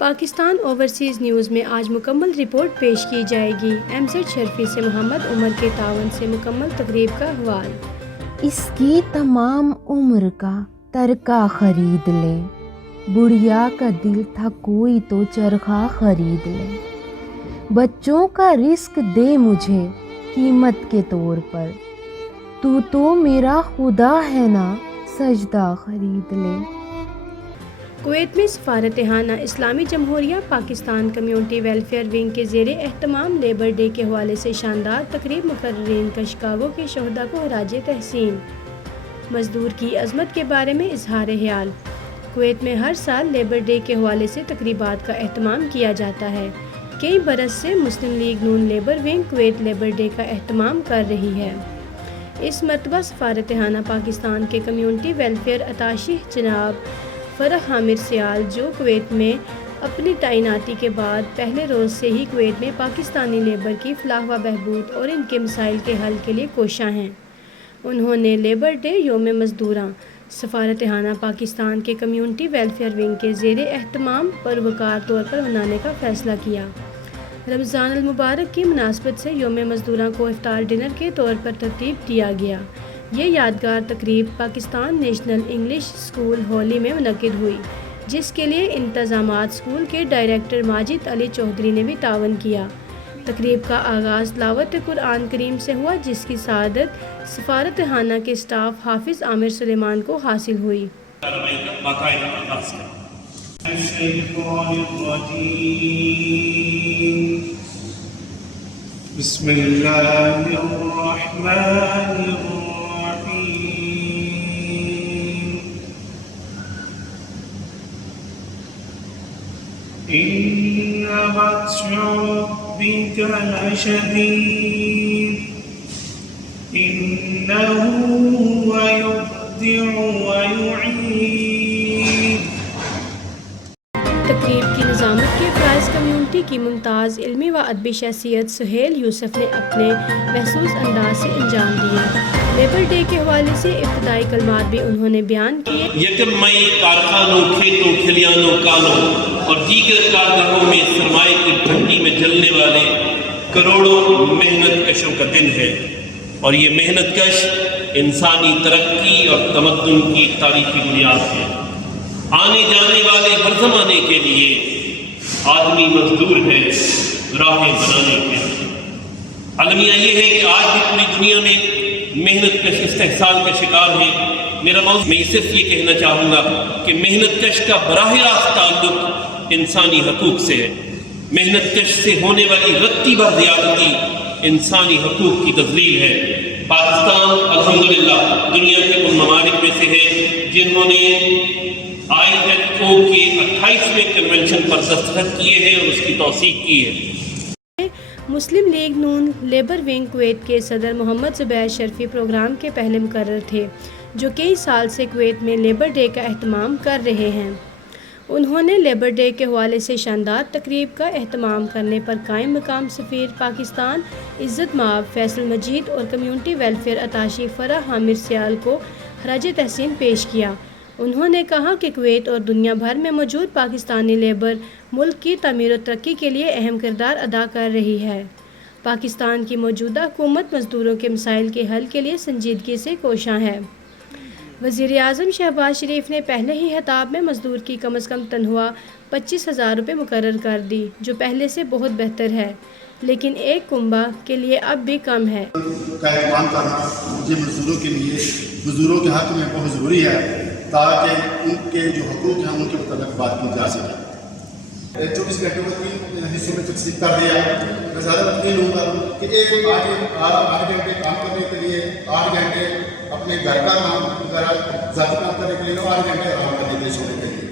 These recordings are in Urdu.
پاکستان اوورسیز نیوز میں آج مکمل رپورٹ پیش کی جائے گی۔ ایم زیڈ شرفی سے محمد عمر کے تعاون سے مکمل تقریب کا احوال۔ اس کی تمام عمر کا ترکہ خرید لے، بڑھیا کا دل تھا کوئی تو چرخہ خرید لے، بچوں کا رزق دے مجھے قیمت کے طور پر، تو میرا خدا ہے نا سجدہ خرید لے۔ کویت میں سفارتخانہ اسلامی جمہوریہ پاکستان کمیونٹی ویلفیئر ونگ کے زیر اہتمام لیبر ڈے کے حوالے سے شاندار تقریب مقررین کا شکاگو کے شہداء کو خراج تحسین۔ مزدور کی عظمت کے بارے میں اظہار خیال۔ کویت میں ہر سال لیبر ڈے کے حوالے سے تقریبات کا اہتمام کیا جاتا ہے۔ کئی برس سے Muslim League N labour wing Kuwait labour day کا اہتمام کر رہی ہے۔ اس مرتبہ سفارتخانہ پاکستان کے کمیونٹی ویلفیئر اتاشی جناب فرح عامر سیال، جو کویت میں اپنی تعیناتی کے بعد پہلے روز سے ہی کویت میں پاکستانی لیبر کی فلاح و بہبود اور ان کے مسائل کے حل کے لیے کوشاں ہیں، انہوں نے لیبر ڈے یوم مزدوراں سفارتخانہ پاکستان کے کمیونٹی ویلفیئر ونگ کے زیر اہتمام پروقار طور پر منانے کا فیصلہ کیا۔ رمضان المبارک کی مناسبت سے یوم مزدوراں کو افطار ڈنر کے طور پر ترتیب دیا گیا۔ یہ یادگار تقریب پاکستان نیشنل انگلش اسکول ہولی میں منعقد ہوئی، جس کے لیے انتظامات اسکول کے ڈائریکٹر ماجد علی چودھری نے بھی تعاون کیا۔ تقریب کا آغاز تلاوت قرآن کریم سے ہوا، جس کی سعادت سفارتخانہ کے اسٹاف حافظ عامر سلیمان کو حاصل ہوئی۔ بسم اللہ الرحمن الرحیم إن بطش ربك لشديد إنه هو يبدع ويعيد۔ تقریب کی نظامت کے فرائض کمیونٹی کی ممتاز علمی و ادبی شخصیت سہیل یوسف نے اپنے محسوس انداز سے انجام دیے۔ لیبر ڈے کے حوالے سے ابتدائی کلمات بھی انہوں نے بیان کیے۔ یکم مئی کارخانوں، کھیتوں، کھلیانوں، کانوں اور دیگر کارگاہوں میں سرمائے کی ٹھنڈی میں جلنے والے کروڑوں محنت کشوں کا دن ہے، اور یہ محنت کش انسانی ترقی اور تمدن کی تاریخی بنیاد ہے۔ آنے جانے والے ہر زمانے کے لیے آدمی مزدور ہے راہیں بنانے کے لیے۔ المیہ یہ ہے کہ آج بھی پوری دنیا میں محنت کش استحصال کا شکار ہے۔ میرا موضوع میں صرف یہ کہنا چاہوں گا کہ محنت کش کا براہ راست تعلق انسانی حقوق سے ہے۔ محنت کش سے ہونے والی رتی بھر زیادتی انسانی حقوق کی تذلیل ہے۔ پاکستان الحمدللہ دنیا کے ان ممالک میں سے ہے جنہوں نے ILO کے 28ویں کنونشن پر دستخط کیے ہیں اور اس کی توثیق کی ہے۔ مسلم League N labour wing Kuwait کے صدر محمد زبیر شرفی پروگرام کے پہلے مقرر تھے، جو کئی سال سے کویت میں لیبر ڈے کا اہتمام کر رہے ہیں۔ انہوں نے لیبر ڈے کے حوالے سے شاندار تقریب کا اہتمام کرنے پر قائم مقام سفیر پاکستان عزت مآب فیصل مجید اور کمیونٹی ویلفیئر اتاشی فرح عامر سیال کو خراج تحسین پیش کیا۔ انہوں نے کہا کہ کویت اور دنیا بھر میں موجود پاکستانی لیبر ملک کی تعمیر و ترقی کے لیے اہم کردار ادا کر رہی ہے۔ پاکستان کی موجودہ حکومت مزدوروں کے مسائل کے حل کے لیے سنجیدگی سے کوشاں ہے۔ وزیر اعظم شہباز شریف نے پہلے ہی خطاب میں مزدور کی کم از کم تنخواہ 25,000 روپے مقرر کر دی، جو پہلے سے بہت بہتر ہے، لیکن ایک کنبہ کے لیے اب بھی کم ہے۔ کا اہتمام کرنا مجھے مزدوروں کے لیے مزدوروں کے حق میں بہت ضروری ہے، تاکہ ان کے جو حقوق ہیں ان کے متعلق بات کی جا سکے۔ 24 گھنٹے کو 3 حصوں میں تقسیم کر دیا۔ میں زیادہ مطمئن ہوں گا کہ 8 گھنٹے کام کرنے کے لیے 8 گھنٹے اپنے گھر کا کام ذاتی کام کرنے کے لیے 8 گھنٹے آرام کرنے کے لیے سونے کے لیے۔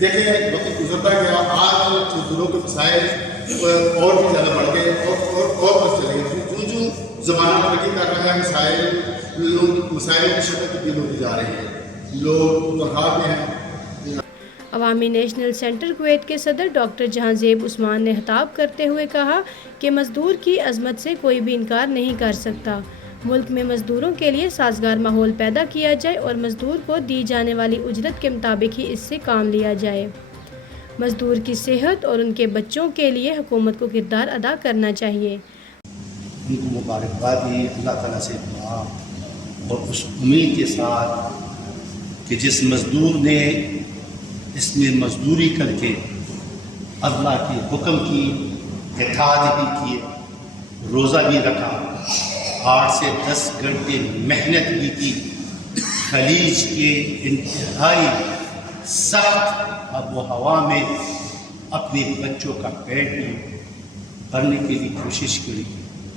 دیکھیں وقت گزرتا گیا، آج مزدوروں کے مسائل اور بھی زیادہ بڑھ گئے اور بس چلے گئے۔ جو زمانہ ترقی کر رہا ہے، مسائل کی شکل تبدیل ہوتی جا رہی ہے، لوگ تنخواہ پہ ہیں۔ عوامی نیشنل سینٹر کویت کے صدر ڈاکٹر جہاں زیب عثمان نے خطاب کرتے ہوئے کہا کہ مزدور کی عظمت سے کوئی بھی انکار نہیں کر سکتا۔ ملک میں مزدوروں کے لیے سازگار ماحول پیدا کیا جائے اور مزدور کو دی جانے والی اجرت کے مطابق ہی اس سے کام لیا جائے۔ مزدور کی صحت اور ان کے بچوں کے لیے حکومت کو کردار ادا کرنا چاہیے۔ ان کو مبارکباد دی، اللہ تعالیٰ سے دعا اور اس امید کے ساتھ کہ جس مزدور نے اس میں مزدوری کر کے اللہ کے حکم کی اطاعت بھی کی، روزہ بھی رکھا، 8 سے 10 گھنٹے محنت بھی کی، خلیج کے انتہائی سخت آب و ہوا میں اپنے بچوں کا پیٹ بھی بھرنے کے لیے کوشش کی،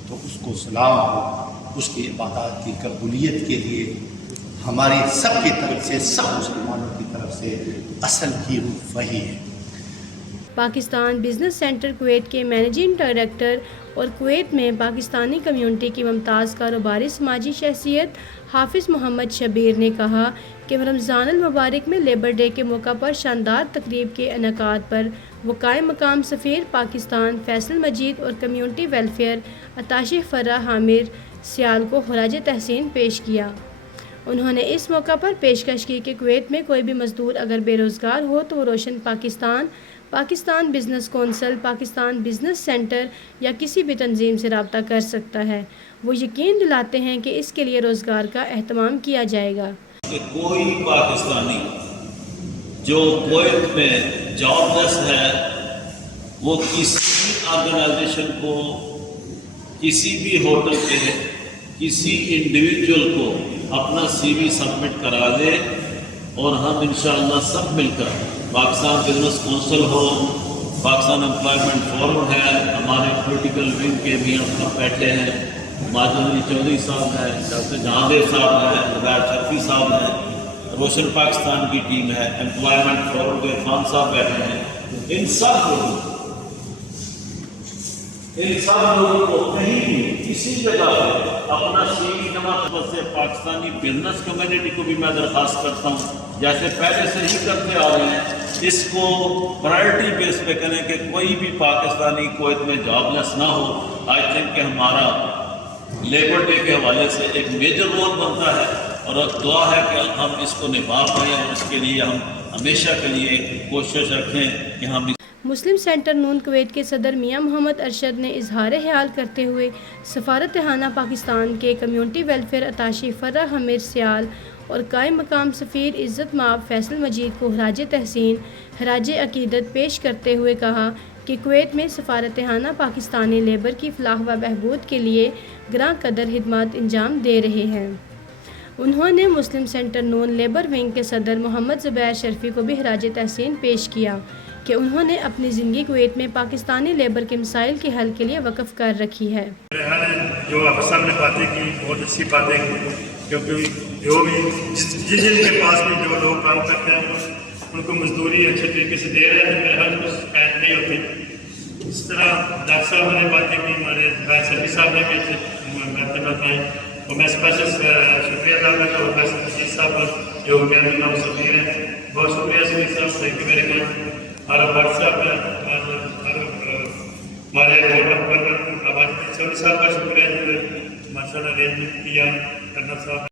تو اس کو سلام ہو۔ اس کی عبادات کی قبولیت کے لیے ہماری سب کی طرف سے، سب مسلمانوں کی طرف سے اصل کی روح وہی ہے۔ پاکستان بزنس سینٹر کویت کے منیجنگ ڈائریکٹر اور کویت میں پاکستانی کمیونٹی کی ممتاز کاروباری سماجی شخصیت حافظ محمد شبیر نے کہا کہ رمضان المبارک میں لیبر ڈے کے موقع پر شاندار تقریب کے انعقاد پر وہ قائم مقام سفیر پاکستان فیصل مجید اور کمیونٹی ویلفیئر اتاشی فرح حامر سیال کو خراج تحسین پیش کیا۔ انہوں نے اس موقع پر پیشکش کی کہ کویت میں کوئی بھی مزدور اگر بے روزگار ہو تو وہ روشن Pakistan business council, Pakistan business centre یا کسی بھی تنظیم سے رابطہ کر سکتا ہے۔ وہ یقین دلاتے ہیں کہ اس کے لیے روزگار کا اہتمام کیا جائے گا۔ کہ کوئی پاکستانی جو کویت میں جاب لیس ہے وہ کسی آرگنائزیشن کو، کسی بھی ہوٹل کے کسی انڈیویجول کو اپنا سی وی سبمٹ کرا دے، اور ہم انشاءاللہ سب مل کر پاکستان بزنس کونسل ہو، پاکستان امپلائمنٹ فورم ہے، ہمارے پولیٹیکل ونگ کے بھی ہم سب بیٹھے ہیں، ماجد علی چودھری صاحب ہیں، ڈاکٹر جہانگیر صاحب ہیں، زبیر شرفی صاحب ہیں، روشن پاکستان کی ٹیم ہے، امپلائمنٹ فورم کے عرفان صاحب بیٹھے ہیں۔ ان سب لوگوں کو کہیں بھی کسی جگہ پہ اپنا سی وی جمع کرنے سے پاکستانی بزنس کمیونٹی کو بھی میں درخواست کرتا ہوں، جیسے پہلے سے ہی کرتے آ رہے ہیں، اس کو پرائرٹی بیس پہ کریں کہ کوئی بھی پاکستانی کویت میں جاب لیس نہ ہو۔ آئی تھنک کہ ہمارا لیبر ڈے کے حوالے سے ایک میجر رول بنتا ہے، اور دعا ہے کہ ہم اس کو نبھا پائیں، اور اس کے لیے ہم ہمیشہ کے لیے کوشش رکھیں کہ ہم مسلم سینٹر نون کویت کے صدر میاں محمد ارشد نے اظہار خیال کرتے ہوئے سفارت خانہ پاکستان کے کمیونٹی ویلفیئر اتاشی فرح حامر سیال اور قائم مقام سفیر عزت مآب فیصل مجید کو خراج تحسین خراج عقیدت پیش کرتے ہوئے کہا کہ کویت میں سفارت خانہ پاکستانی لیبر کی فلاح و بہبود کے لیے گراں قدر خدمات انجام دے رہے ہیں۔ انہوں نے مسلم سینٹر نون لیبر ونگ کے صدر محمد زبیر شرفی کو بھی خراج تحسین پیش کیا کہ انہوں نے اپنی زندگی کویت میں پاکستانی لیبر کے مسائل کے حل کے لیے وقف کر رکھی ہے۔ جو افسر نے باتیں کی بہت اچھی باتیں کی، کیونکہ جو بھی جن کے پاس بھی جو لوگ کام کرتے ہیں ان کو مزدوری اچھے طریقے سے دے رہے ہیں، ہر کچھ قید نہیں ہوتی۔ اس طرح ڈاکٹر صاحب نے باتیں کی، ہمارے بھائی سبھی صاحب نے بھی باتیں بتائیں، اور میں اسپیشل شکریہ ادا کرتا ہوں فیصل مجید صاحب جو قائم مقام سفیر ہیں، بہت شکریہ سبھی صاحب، تھینک یو ویری مچ۔ اور واٹس ایپ ہمارے چودھری صاحب کا شکریہ جو ماشاء اللہ ارینجمنٹ کیا کرنا صاحب۔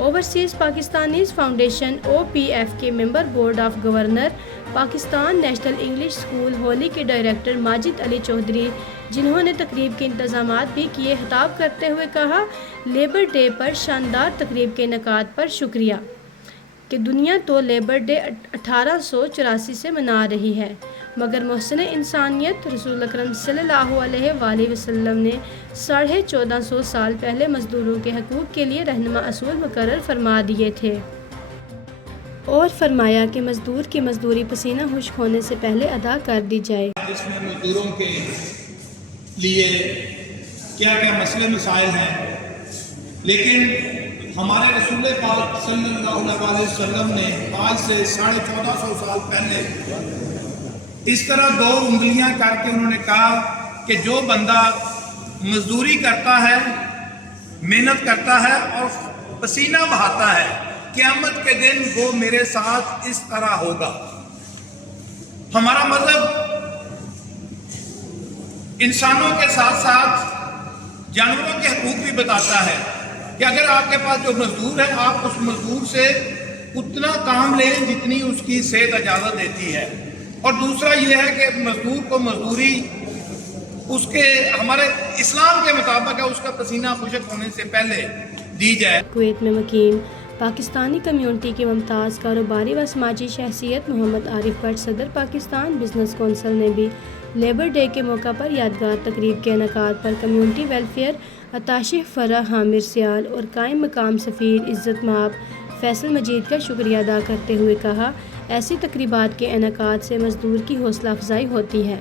اوورسیز پاکستانیز فاؤنڈیشن OPF کے member board of governor Pakistan national English school ہولی کے ڈائریکٹر ماجد علی چودھری، جنہوں نے تقریب کے انتظامات بھی کیے، خطاب کرتے ہوئے کہا لیبر ڈے پر شاندار تقریب کے انعقاد پر شکریہ کہ دنیا تو لیبر ڈے 1884 سے منا رہی ہے، مگر محسن انسانیت رسول اکرم صلی اللہ علیہ وآلہ وسلم نے 1450 سال پہلے مزدوروں کے حقوق کے لیے رہنما اصول مقرر فرما دیے تھے، اور فرمایا کہ مزدور کی مزدوری پسینہ خشک ہونے سے پہلے ادا کر دی جائے۔ اس میں مزدوروں کے لیے کیا کیا مسئلے مسائل ہیں، لیکن ہمارے رسول پاک صلی اللہ علیہ وسلم نے آج سے 1450 سال پہلے اس طرح 2 انگلیاں کر کے انہوں نے کہا کہ جو بندہ مزدوری کرتا ہے، محنت کرتا ہے اور پسینہ بہاتا ہے، قیامت کے دن وہ میرے ساتھ اس طرح ہوگا۔ ہمارا مذہب انسانوں کے ساتھ ساتھ جانوروں کے حقوق بھی بتاتا ہے کہ اگر آپ کے پاس جو مزدور ہے، آپ اس مزدور سے اتنا کام لیں جتنی اس کی صحت اجازت دیتی ہے۔ اور دوسرا یہ ہے کہ مزدور کو مزدوری اس کے ہمارے اسلام کے مطابق ہے، اس کا پسینہ خشک ہونے سے پہلے دی جائے۔ کویت میں مقیم پاکستانی کمیونٹی کے ممتاز کاروباری و سماجی شخصیت محمد عارف بٹ صدر پاکستان بزنس کونسل نے بھی لیبر ڈے کے موقع پر یادگار تقریب کے انعقاد پر کمیونٹی ویلفیئر اتاشی فرح حامر سیال اور قائم مقام سفیر عزت مآب فیصل مجید کا شکریہ ادا کرتے ہوئے کہا، ایسی تقریبات کے انعقاد سے مزدور کی حوصلہ افزائی ہوتی ہے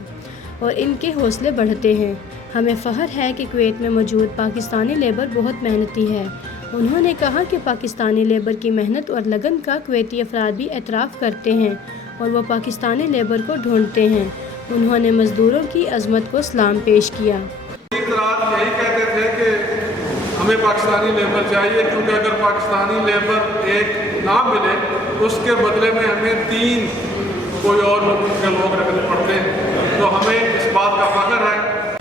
اور ان کے حوصلے بڑھتے ہیں۔ ہمیں فخر ہے کہ کویت میں موجود پاکستانی لیبر بہت محنتی ہے۔ انہوں نے کہا کہ پاکستانی لیبر کی محنت اور لگن کا کویتی افراد بھی اعتراف کرتے ہیں اور وہ پاکستانی لیبر کو ڈھونڈتے ہیں۔ انہوں نے مزدوروں کی عظمت کو سلام پیش کیا۔ یہی کہتے تھے کہ ہمیں پاکستانی لیبر چاہیے، کیونکہ اگر پاکستانی لیبر ایک نہ ملے اس کے بدلے میں ہمیں 3 کوئی اور ملک کے لوگ رکھنے پڑتے ہیں، تو ہمیں اس بات کا فخر ہے۔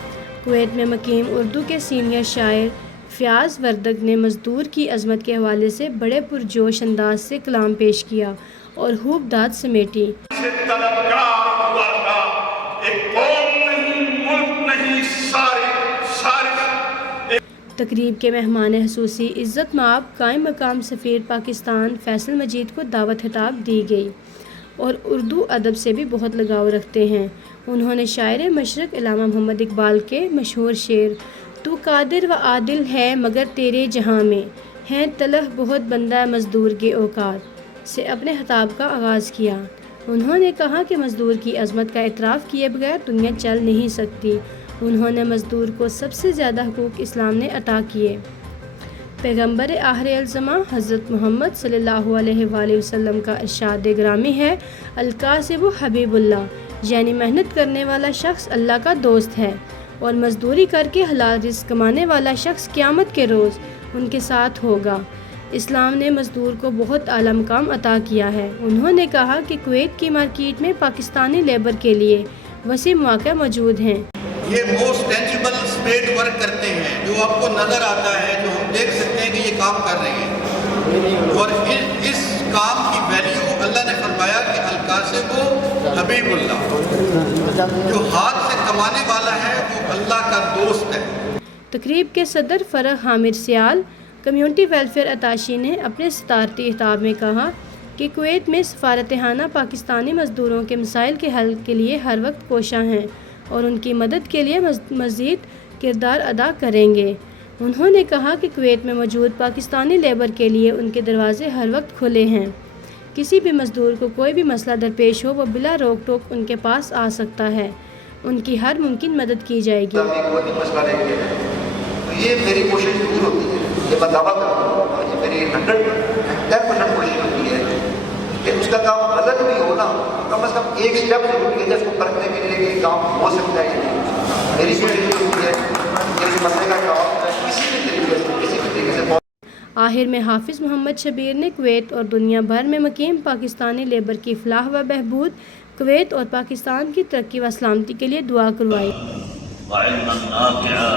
کویت میں مقیم اردو کے سینئر شاعر فیاض وردگ نے مزدور کی عظمت کے حوالے سے بڑے پرجوش انداز سے کلام پیش کیا اور خوب داد سمیٹی۔ تقریب کے مہمان خصوصی عزت مآب قائم مقام سفیر پاکستان فیصل مجید کو دعوت خطاب دی گئی اور اردو ادب سے بھی بہت لگاؤ رکھتے ہیں۔ انہوں نے شاعر مشرق علامہ محمد اقبال کے مشہور شعر تو قادر و عادل ہے مگر تیرے جہاں میں ہیں تلخ بہت بندہ مزدور کے اوقات سے اپنے خطاب کا آغاز کیا۔ انہوں نے کہا کہ مزدور کی عظمت کا اعتراف کیے بغیر دنیا چل نہیں سکتی۔ انہوں نے مزدور کو سب سے زیادہ حقوق اسلام نے عطا کیے۔ پیغمبر آخر الزماں حضرت محمد صلی اللہ علیہ وآلہ وسلم کا ارشاد گرامی ہے، الکاسب حبیب اللہ، یعنی محنت کرنے والا شخص اللہ کا دوست ہے اور مزدوری کر کے حلال رزق کمانے والا شخص قیامت کے روز ان کے ساتھ ہوگا۔ اسلام نے مزدور کو بہت اعلیٰ مقام عطا کیا ہے۔ انہوں نے کہا کہ کویت کی مارکیٹ میں پاکستانی لیبر کے لیے وسیع مواقع موجود ہیں۔ یہ موسٹ ٹینجیبل اسپیڈ ورک کرتے ہیں، جو آپ کو نظر آتا ہے، جو ہم دیکھ سکتے ہیں کہ یہ کام کر رہے ہیں، اور اس کام کی ویلیو اللہ نے فرمایا کہ الکاسب حبیب اللہ، جو ہاتھ سے کمانے والا ہے وہ اللہ کا دوست ہے۔ تقریب کے صدر فرح حامر سیال کمیونٹی ویلفیئر اتاشی نے اپنے صدارتی خطاب میں کہا کہ کویت میں سفارتخانہ پاکستانی مزدوروں کے مسائل کے حل کے لیے ہر وقت کوشاں ہیں اور ان کی مدد کے لیے مزید کردار ادا کریں گے۔ انہوں نے کہا کہ کویت میں موجود پاکستانی لیبر کے لیے ان کے دروازے ہر وقت کھلے ہیں۔ کسی بھی مزدور کو کوئی بھی مسئلہ درپیش ہو وہ بلا روک ٹوک ان کے پاس آ سکتا ہے، ان کی ہر ممکن مدد کی جائے گی۔ یہ میری کوشش ضرور ہوتی ہے، یہ میں دعویٰ کرتا ہوں، یہ میری 110% کوشش ہوتی ہے کہ اس کا کام غلط بھی ہونا، کم از کم ایک سٹیپ ضرور کیا جائے اس کو پرکھنے کے لیے کہ یہ کام ہو سکتا ہے یا نہیں۔ میری کوشش ہوتی ہے کہ اس مسئلے کا کام کسی بھی طریقے سے آخر میں حافظ محمد شبیر نے کویت اور دنیا بھر میں مقیم پاکستانی لیبر کی فلاح و بہبود، کویت اور پاکستان کی ترقی و سلامتی کے لیے دعا کروائی۔ وعلما نافعا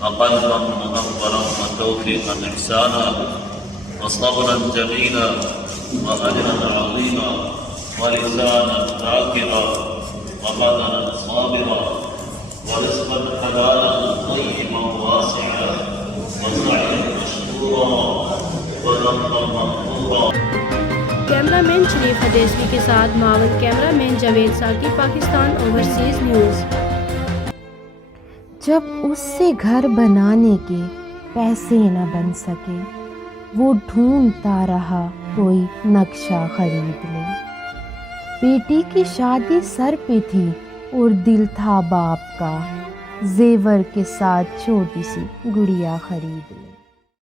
وقلبا منورا وتوفيقا احسانا وصبرا جميلا واجرا عظيما ولسانا ذاكرا وبدنا صابرا ورزقا حلالا طيبا واسعا وسعيا مشكورا وذنبا مغفورا۔ کیمرہ مین شریف حدیثوی کے ساتھ معاون کیمرہ مین جاوید ساکی، پاکستان اوورسیز نیوز۔ جب اس سے گھر بنانے کے پیسے نہ بن سکے، وہ ڈھونڈتا رہا کوئی نقشہ خرید لے۔ بیٹی کی شادی سر پہ تھی اور دل تھا باپ کا، زیور کے ساتھ چھوٹی سی گڑیا خرید لے۔